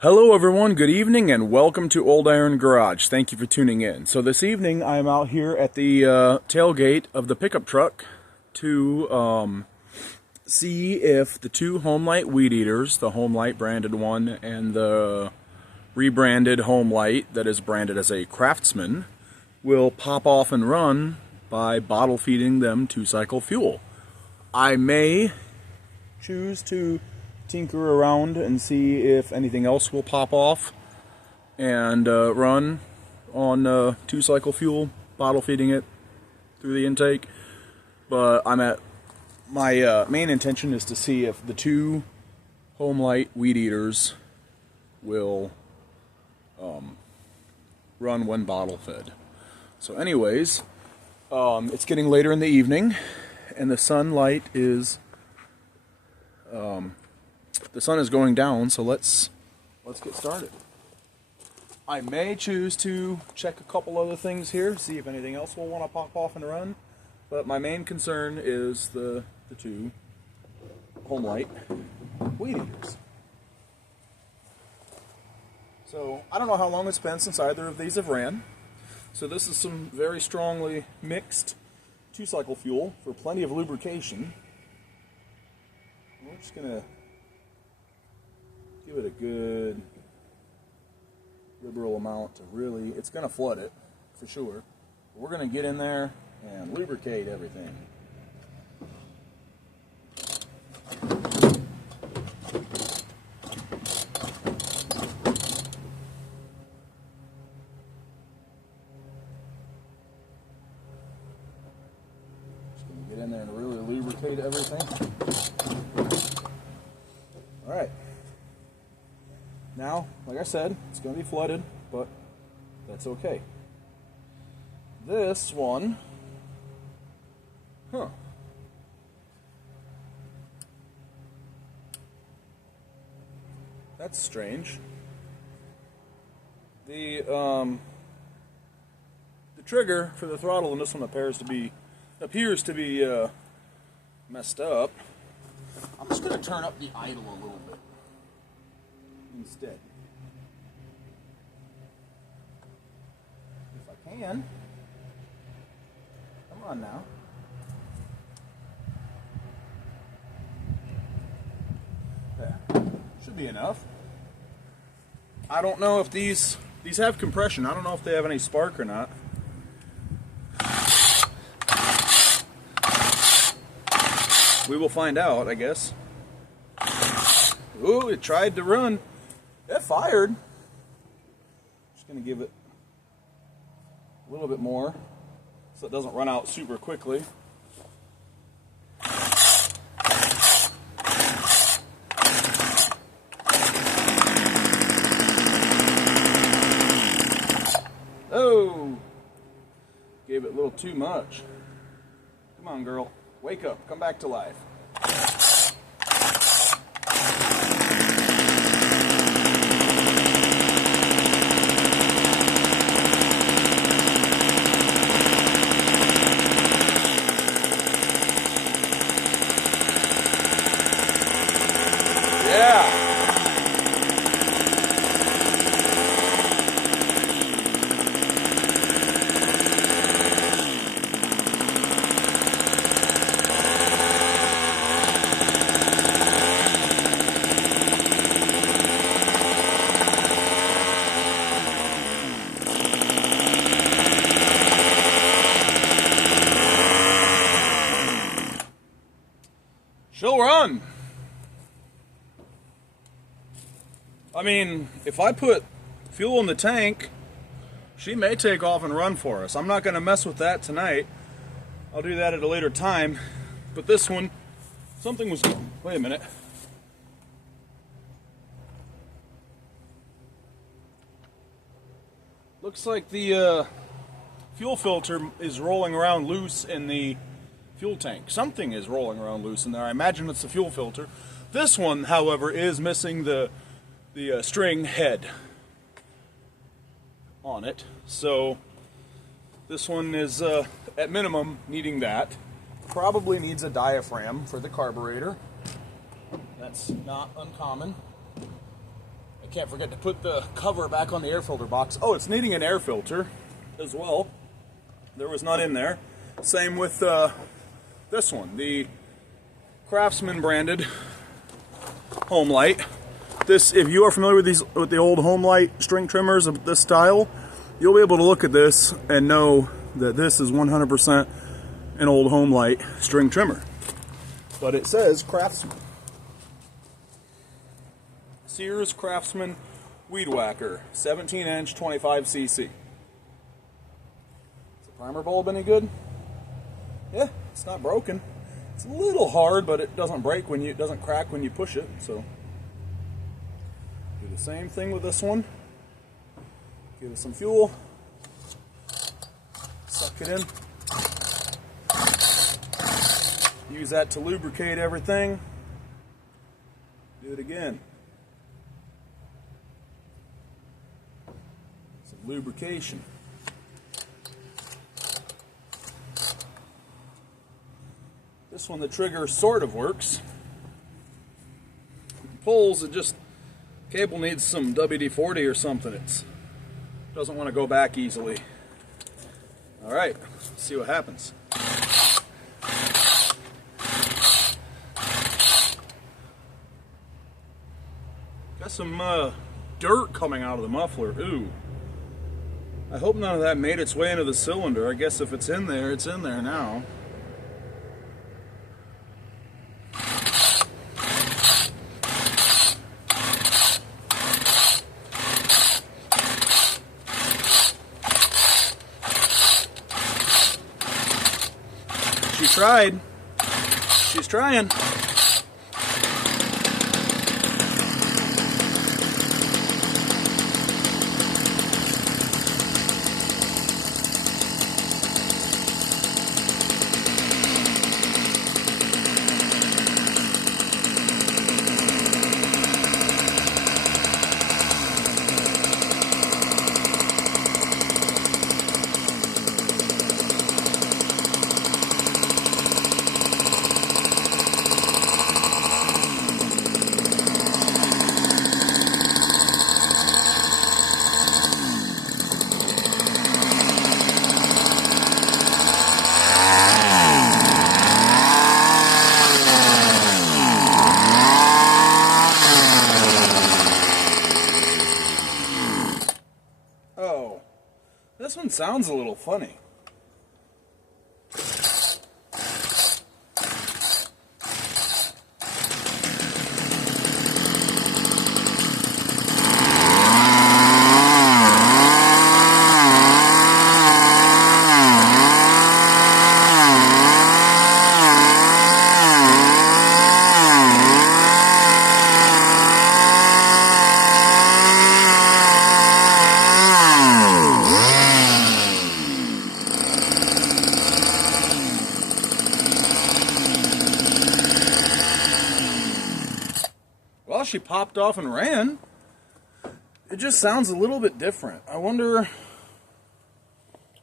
Hello everyone, good evening and welcome to Old Iron Garage. Thank you for tuning in. So this evening I am out here at the tailgate of the pickup truck to see if the two Homelite weed eaters, the Homelite branded one and the rebranded Homelite that is branded as a Craftsman, will pop off and run by bottle feeding them 2-cycle fuel. I may choose to tinker around and see if anything else will pop off and run on 2-cycle fuel, bottle feeding it through the intake. But my main intention is to see if the two Homelite weed eaters will run when bottle fed. So anyways, it's getting later in the evening and the sunlight is the sun is going down, so let's get started. I may choose to check a couple other things here, see if anything else will want to pop off and run, but my main concern is the two Homelite weed eaters. So I don't know how long it's been since either of these have ran. So this is some very strongly mixed 2-cycle fuel for plenty of lubrication. We're just gonna give it a good liberal amount to really, it's going to flood it for sure. But we're going to get in there and lubricate everything. Just going to get in there and really lubricate everything. All right. Now, like I said, it's going to be flooded, but that's okay. This one, that's strange. The trigger for the throttle in this one appears to be messed up. I'm just going to turn up the idle a little bit instead. If I can. Come on now. There. Should be enough. I don't know if these have compression. I don't know if they have any spark or not. We will find out, I guess. Ooh, it tried to run. It fired. Just going to give it a little bit more so it doesn't run out super quickly. Oh, gave it a little too much. Come on, girl. Wake up. Come back to life. Yeah. She'll run. I mean, if I put fuel in the tank, she may take off and run for us. I'm not going to mess with that tonight. I'll do that at a later time. But this one, something was... Wait a minute. Looks like the fuel filter is rolling around loose in the fuel tank. Something is rolling around loose in there. I imagine it's the fuel filter. This one, however, is missing the string head on it. So this one is at minimum needing that. Probably needs a diaphragm for the carburetor. That's not uncommon. I can't forget to put the cover back on the air filter box. Oh, it's needing an air filter as well. There was none in there. Same with this one, the Craftsman branded Homelite. This, if you are familiar with the old Homelite string trimmers of this style, you'll be able to look at this and know that this is 100% an old Homelite string trimmer. But it says Craftsman. Sears Craftsman Weed Whacker, 17-inch, 25cc. Is the primer bulb any good? Yeah, it's not broken. It's a little hard, but it doesn't break when it doesn't crack when you push it. So do the same thing with this one. Give it some fuel. Suck it in. Use that to lubricate everything. Do it again. Some lubrication. This one, the trigger sort of works. It pulls, it just, cable needs some WD-40 or something. It doesn't want to go back easily. All right, let's see what happens. Got some dirt coming out of the muffler. Ooh. I hope none of that made its way into the cylinder. I guess if it's in there, it's in there now. She tried. She's trying. Oh, this one sounds a little funny. Well, she popped off and ran. It just sounds a little bit different. I wonder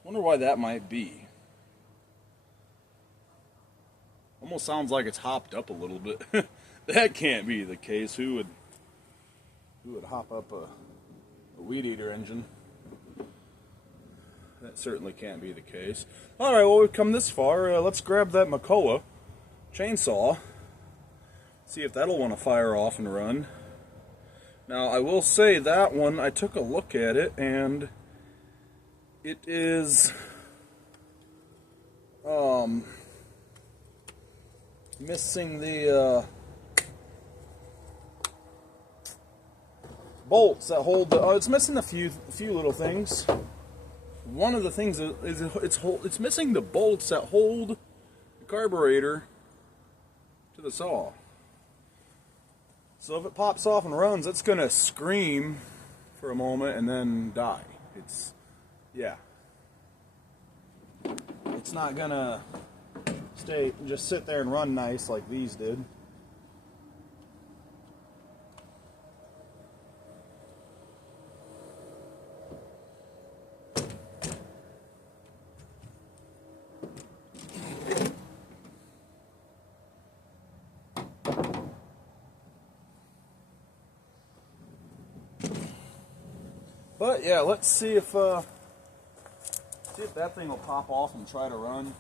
why that might be. Almost sounds like it's hopped up a little bit. That can't be the case. Who would hop up a weed eater engine? That certainly can't be the case. All right, well, we've come this far. Let's grab that Makoa chainsaw. See if that'll want to fire off and run. Now, I will say that one, I took a look at it, and it is missing the bolts that hold the. Oh, it's missing a few little things. One of the things is it's missing the bolts that hold the carburetor to the saw. So if it pops off and runs, it's gonna scream for a moment and then die. Yeah. It's not gonna just sit there and run nice like these did. But yeah, let's see if that thing will pop off and try to run.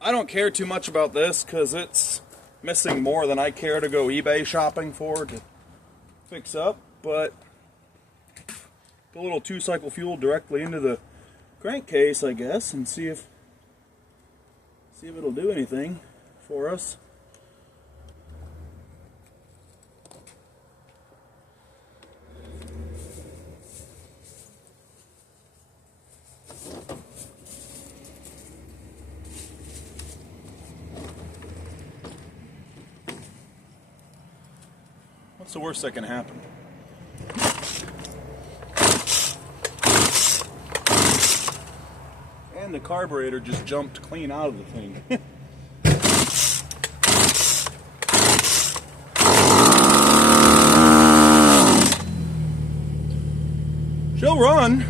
I don't care too much about this because it's missing more than I care to go eBay shopping for to fix up, but put a little 2-cycle fuel directly into the crankcase, I guess, and see if it'll do anything for us. What's the worst that can happen? And the carburetor just jumped clean out of the thing. She'll run.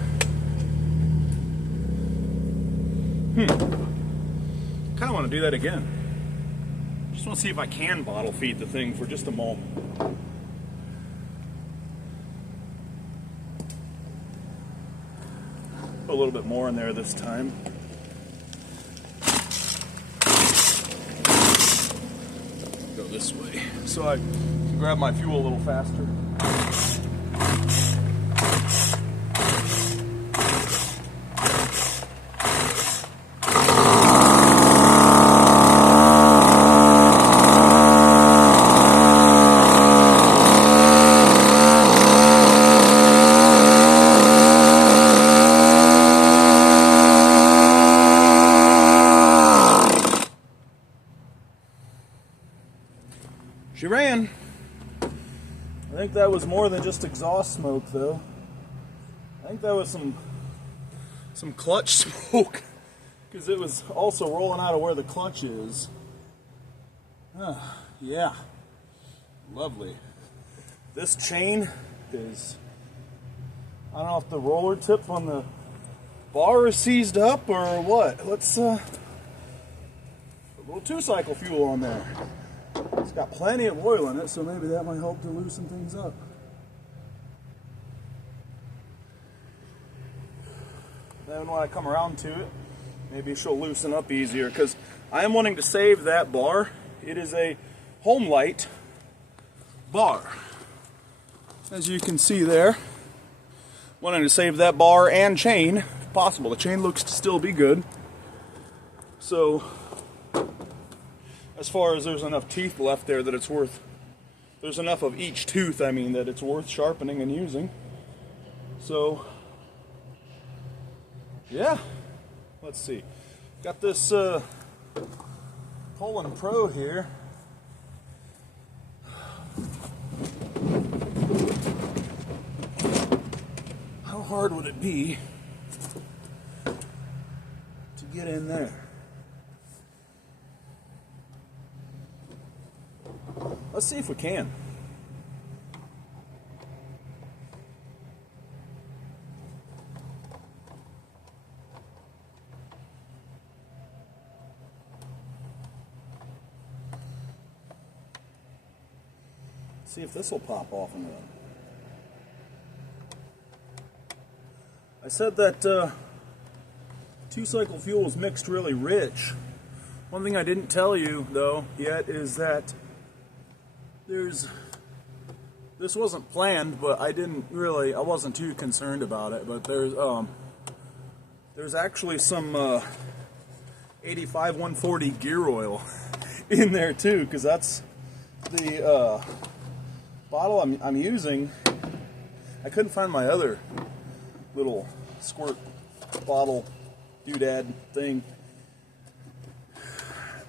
Kind of want to do that again. Just want to see if I can bottle feed the thing for just a moment. Put a little bit more in there this time. Go this way so I can grab my fuel a little faster. She ran. I think that was more than just exhaust smoke, though. I think that was some clutch smoke, because it was also rolling out of where the clutch is. Yeah, lovely. This chain is, I don't know if the roller tip on the bar is seized up or what. Let's a little 2-cycle fuel on there. It's got plenty of oil in it, so maybe that might help to loosen things up. Then when I come around to it, maybe she'll loosen up easier, because I am wanting to save that bar. It is a Homelite bar, as you can see there. Wanting to save that bar and chain, if possible. The chain looks to still be good. So, as far as there's enough teeth left there that it's worth, there's enough of each tooth, I mean, that it's worth sharpening and using. So, yeah, let's see. Got this Colin Pro here. How hard would it be to get in there? Let's see if we can. See if this will pop off and run. I said that 2-cycle fuel is mixed really rich. One thing I didn't tell you though yet is that this wasn't planned, but I wasn't too concerned about it, but there's actually some 85 140 gear oil in there too, because that's the bottle I'm using. I couldn't find my other little squirt bottle doodad thing,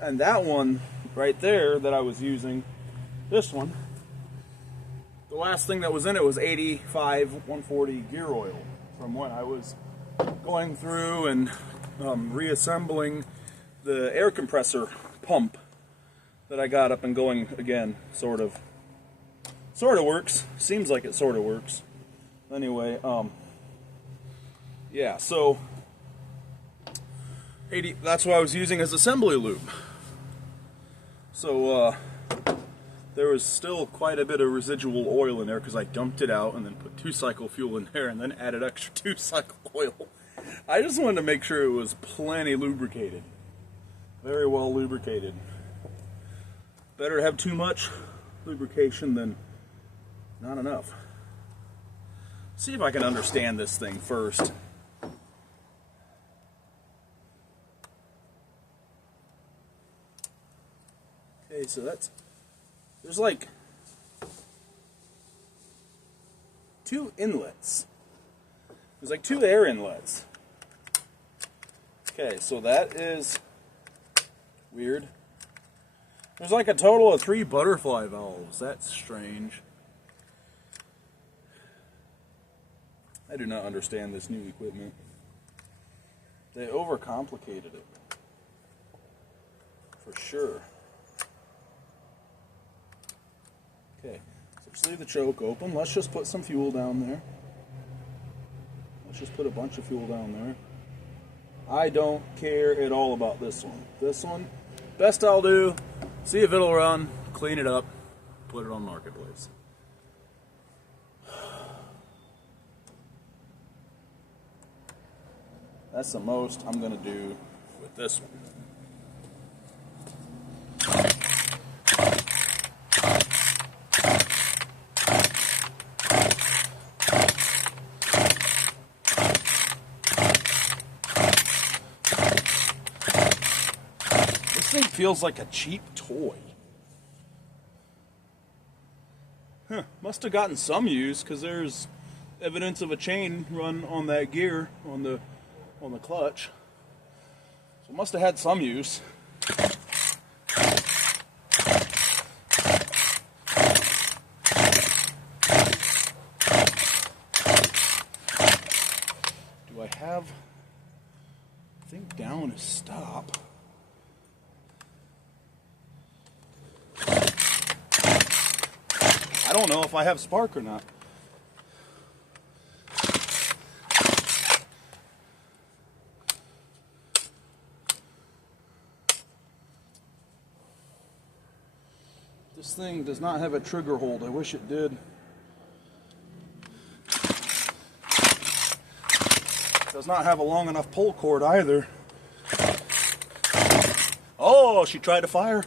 and that one right there that I was using, this one, the last thing that was in it was 85 140 gear oil from when I was going through and reassembling the air compressor pump that I got up and going again. Sort of works. Seems like it sort of works. Anyway, yeah, so 80, that's what I was using as assembly lube. So there was still quite a bit of residual oil in there because I dumped it out and then put 2-cycle fuel in there and then added extra 2-cycle oil. I just wanted to make sure it was plenty lubricated. Very well lubricated. Better to have too much lubrication than not enough. See if I can understand this thing first. Okay, so there's like 2 inlets. There's like 2 air inlets. Okay, so that is weird. There's like a total of 3 butterfly valves. That's strange. I do not understand this new equipment. They overcomplicated it. For sure. Okay, so just leave the choke open. Let's just put some fuel down there. Let's just put a bunch of fuel down there. I don't care at all about this one. This one, best I'll do, see if it'll run, clean it up, put it on Marketplace. That's the most I'm going to do with this one. This thing feels like a cheap toy. Huh, must have gotten some use because there's evidence of a chain run on that gear on the clutch. So it must have had some use. Do I have, I think down is stop. I don't know if I have spark or not. This thing does not have a trigger hold. I wish it did. Does not have a long enough pull cord either. Oh, she tried to fire.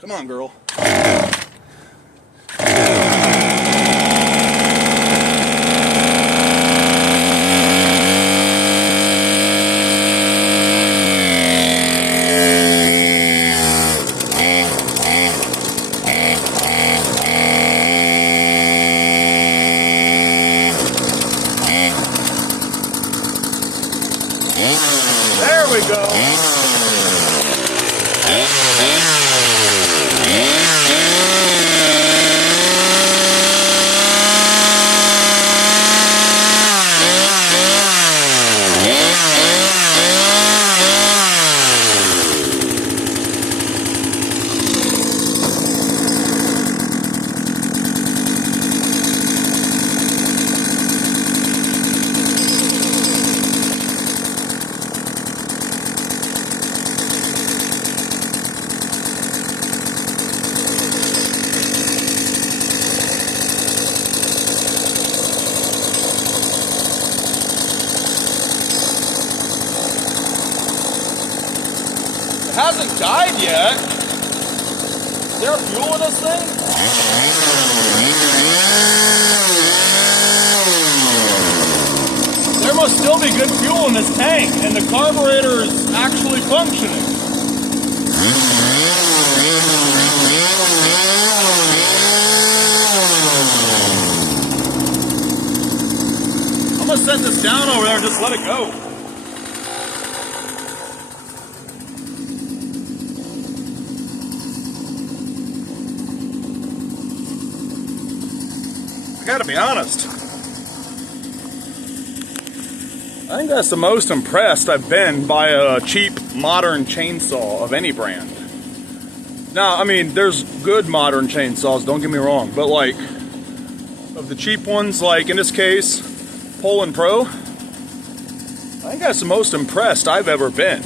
Come on, girl. There we go. It hasn't died yet. Is there fuel in this thing? There must still be good fuel in this tank, and the carburetor is actually functioning. I'm gonna set this down over there and just let it go. I gotta be honest. I think that's the most impressed I've been by a cheap modern chainsaw of any brand. Now, I mean, there's good modern chainsaws, don't get me wrong, but like, of the cheap ones, like in this case, Poland Pro, I think that's the most impressed I've ever been.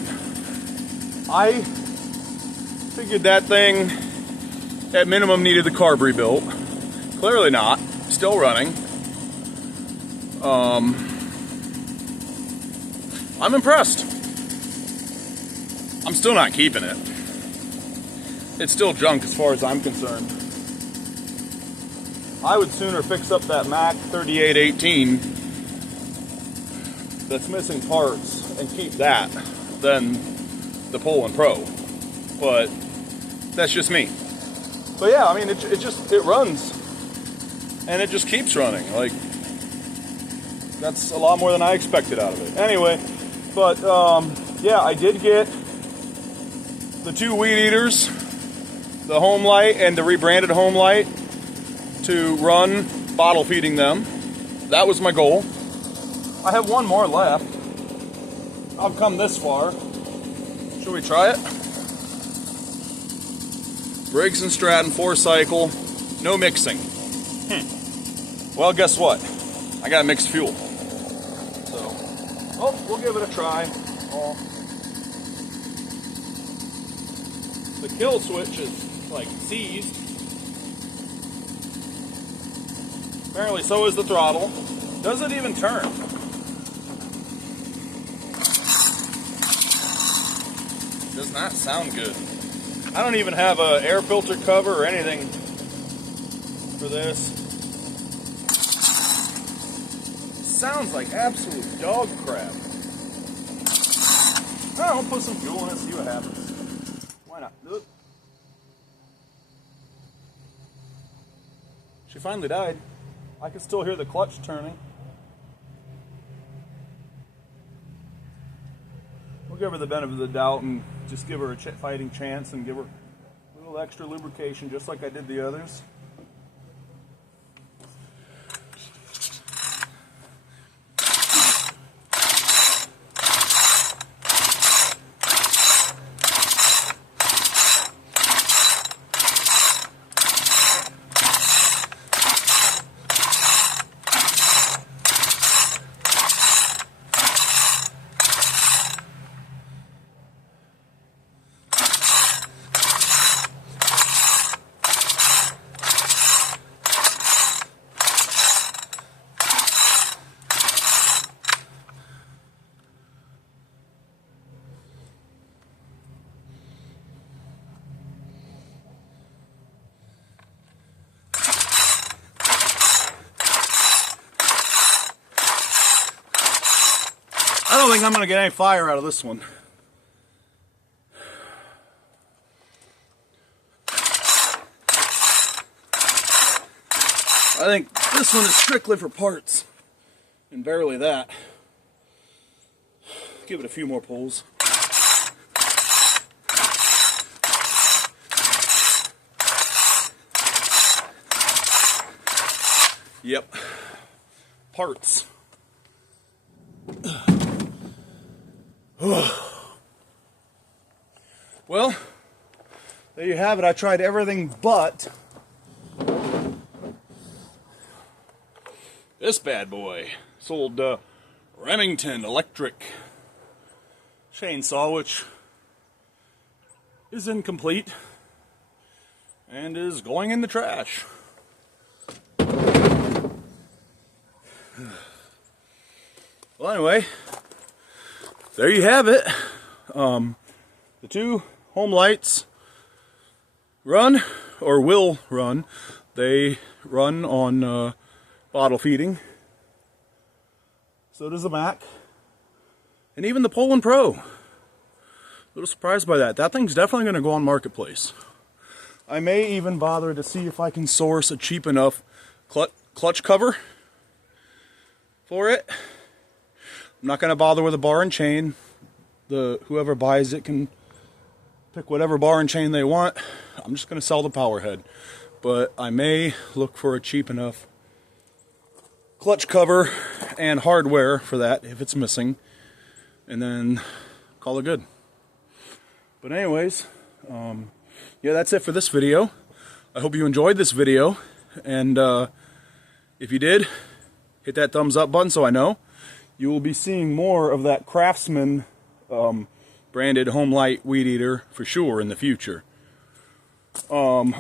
I figured that thing at minimum needed the carb rebuilt. Clearly not. Still running. I'm impressed. I'm still not keeping it. It's still junk as far as I'm concerned. I would sooner fix up that Mac 3818 that's missing parts and keep that than the Poland Pro. But that's just me. But yeah, I mean, it runs. And it just keeps running. Like, that's a lot more than I expected out of it. Anyway, but yeah, I did get the 2 weed eaters, the Homelite and the rebranded Homelite, to run bottle feeding them. That was my goal. I have one more left. I've come this far. Should we try it? Briggs & Stratton 4-cycle, no mixing. Well, guess what? I got mixed fuel. So, oh, we'll give it a try. Oh. The kill switch is like seized. Apparently so is the throttle. Doesn't even turn. Does not sound good. I don't even have an air filter cover or anything for this. Sounds like absolute dog crap. I'll put some fuel in it, see what happens. Why not? Look. She finally died. I can still hear the clutch turning. We'll give her the benefit of the doubt and just give her a fighting chance and give her a little extra lubrication, just like I did the others. I don't think I'm going to get any fire out of this one. I think this one is strictly for parts, and barely that. Give it a few more pulls. Yep, parts. Well, there you have it. I tried everything but this bad boy. This old Remington electric chainsaw, which is incomplete and is going in the trash. Well, anyway, there you have it. The 2 Homelites run, or will run. They run on bottle feeding. So does the Mac. And even the Poland Pro. A little surprised by that. That thing's definitely going to go on Marketplace. I may even bother to see if I can source a cheap enough clutch cover for it. I'm not going to bother with a bar and chain. Whoever buys it can pick whatever bar and chain they want. I'm just going to sell the power head. But I may look for a cheap enough clutch cover and hardware for that if it's missing. And then call it good. But anyways, yeah, that's it for this video. I hope you enjoyed this video. And If you did, hit that thumbs up button so I know. You will be seeing more of that Craftsman branded Homelite weed eater for sure in the future. By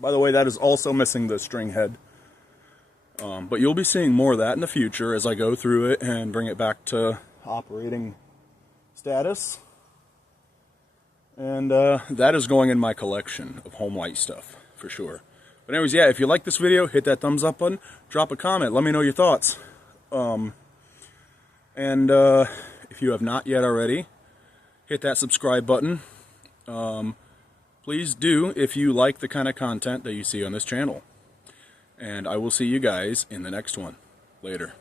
the way, that is also missing the string head. But you'll be seeing more of that in the future as I go through it and bring it back to operating status. And that is going in my collection of Homelite stuff for sure. But anyways, yeah, if you like this video, hit that thumbs up button, drop a comment, let me know your thoughts. If you have not yet already, hit that subscribe button. Please do if you like the kind of content that you see on this channel. And I will see you guys in the next one. Later.